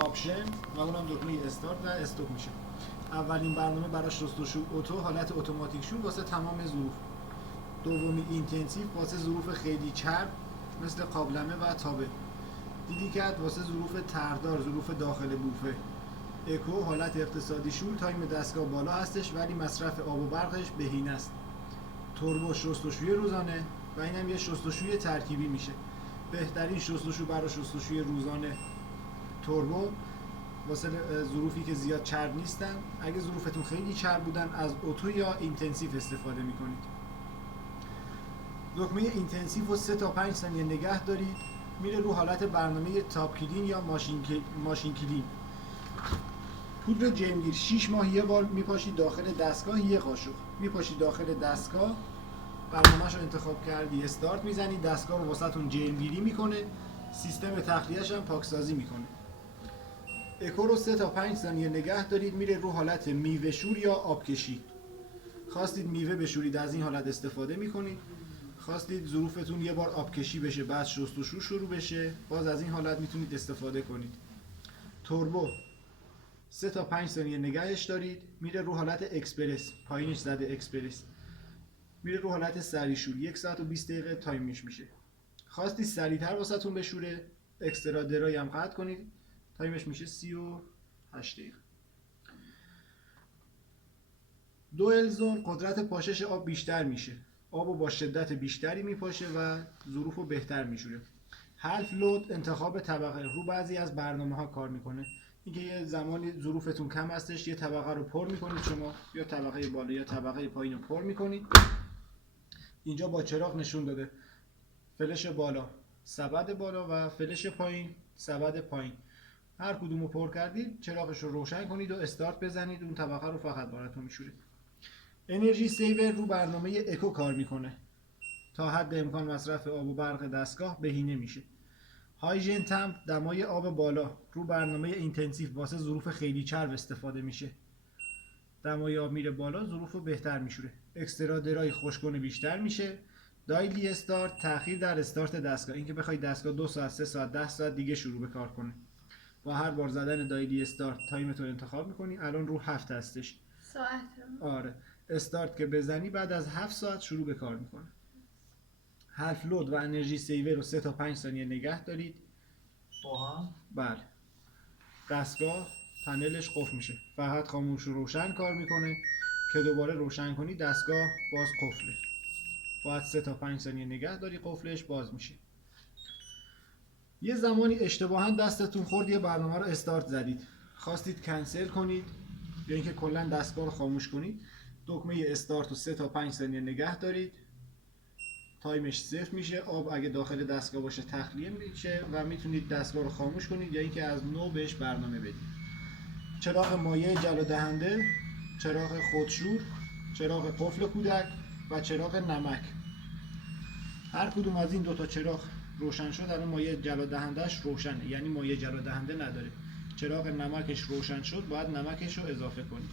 آپشن و اونم دکمه استارت و استاپ میشه. اولین برنامه برای شستشو اتو، حالت اتوماتیک شو واسه تمام ظروف. دومی اینتنسیو واسه ظروف خیلی چرب مثل قابلمه و تابه. دیدیکت واسه ظروف تردار، ظروف داخل بوفه. اکو حالت اقتصادی شور، تایم دستگاه بالا هستش ولی مصرف آب و برقش بهینه است. توربو شستشوی روزانه و اینم یه شستشوی ترکیبی میشه. بهترین شستشو برای شستشوی روزانه توربو واسه ظروفی که زیاد چرب نیستن. اگه ظروفتون خیلی چرب بودن از اتو یا اینتنسیو استفاده میکنید. دکمه اینتنسیو رو 3 تا 5 ثانیه نگه دارید، میره رو حالت برنامه تاپ کلین یا ماشین کلین. پودر جیمگیر 6 ماه یه بار میپاشید داخل دستگاه، یه قاشق میپاشید داخل دستگاه. برنامه‌شو انتخاب کردی، استارت میزنید، دستگاه رو واسهتون جیمگیری میکنه، سیستم تخلیه‌اش هم پاکسازی میکنه. اکو رو 3 تا 5 ثانیه نگه دارید، میره رو حالت میوه شور یا آبکشی. خواستید میوه بشورید از این حالت استفاده میکنید، خواستید ظروفتون یه بار آبکشی بشه بعد شستشو شروع بشه باز از این حالت میتونید استفاده کنید. توربو 3 تا 5 ثانیه نگهش دارید، میره رو حالت اکسپرس، پایینش زده اکسپرس، میره رو حالت سریع شور، 1 ساعت و 20 دقیقه تایمش میشه. خواستی سریعتر واسهتون بشوره، اکسترا درای هم قطع کنید، تایمش میشه 38 دقیقه. دوئل زون قدرت پاشش آب بیشتر میشه، آبو با شدت بیشتری میپاشه و ظروفو بهتر میشوره. هالف لود انتخاب طبقه رو بعضی از برنامه‌ها کار میکنه. اینکه یه زمانی ظروفتون کم هستش یه طبقه رو پر میکنید شما، یا طبقه بالا یا طبقه پایین رو پر میکنید. اینجا با چراغ نشون داده فلش بالا سبد بالا و فلش پایین سبد پایین. هر کدوم رو پر کردید چراغش رو روشن کنید و استارت بزنید، اون طبقه رو فقط براتون میشوره. انرژی سیور رو برنامه اکو کار میکنه، تا حد امکان مصرف آب و برق دستگاه بهینه میشه. هایژن تمپ دمای آب بالا رو برنامه اینتنسیو واسه ظروف خیلی چرب استفاده میشه. دمای آب میره بالا، ظروف رو بهتر میشوره. اکسترا درای خشک‌کنه بیشتر میشه. دایلی استارت تأخیر در استارت دستگاه، اینکه بخوای دستگاه 2 ساعت 3 ساعت 10 ساعت دیگه شروع به کار کنه. با هر بار زدن دایلی استارت تایمتون انتخاب میکنی. الان رو 7 هستش ساعت. آره، استارت که بزنی بعد از 7 ساعت شروع به کار میکنه. هالف لود و انرژی سیور رو 3 تا 5 ثانیه نگه دارید با هم بله. دستگاه پنلش قفل میشه، فقط خاموش و روشن کار میکنه که دوباره روشن کنی دستگاه باز قفله. باید 3 تا 5 ثانیه نگه داری قفلش باز میشه. یه زمانی اشتباها دستتون خورد یه برنامه رو استارت زدید، خواستید کنسل کنید یا اینکه کلا دستگاه رو خاموش کنید، دکمه استارت رو 3 تا 5 ثانیه نگه دارید، تایمش صفر میشه، آب اگه داخل دستگاه باشه تخلیه میشه و میتونید دستگاه رو خاموش کنید یا اینکه از نو بهش برنامه بدید. چراغ مایع جلو دهنده، چراغ خودشور، چراغ قفل کودک و چراغ نمک. هر کدوم از این دوتا چراغ روشن شد الان مایع جلو دهندهش روشنه، یعنی مایع جلو دهنده نداره. چراغ نمکش روشن شد باید نمکش رو اضافه کنید.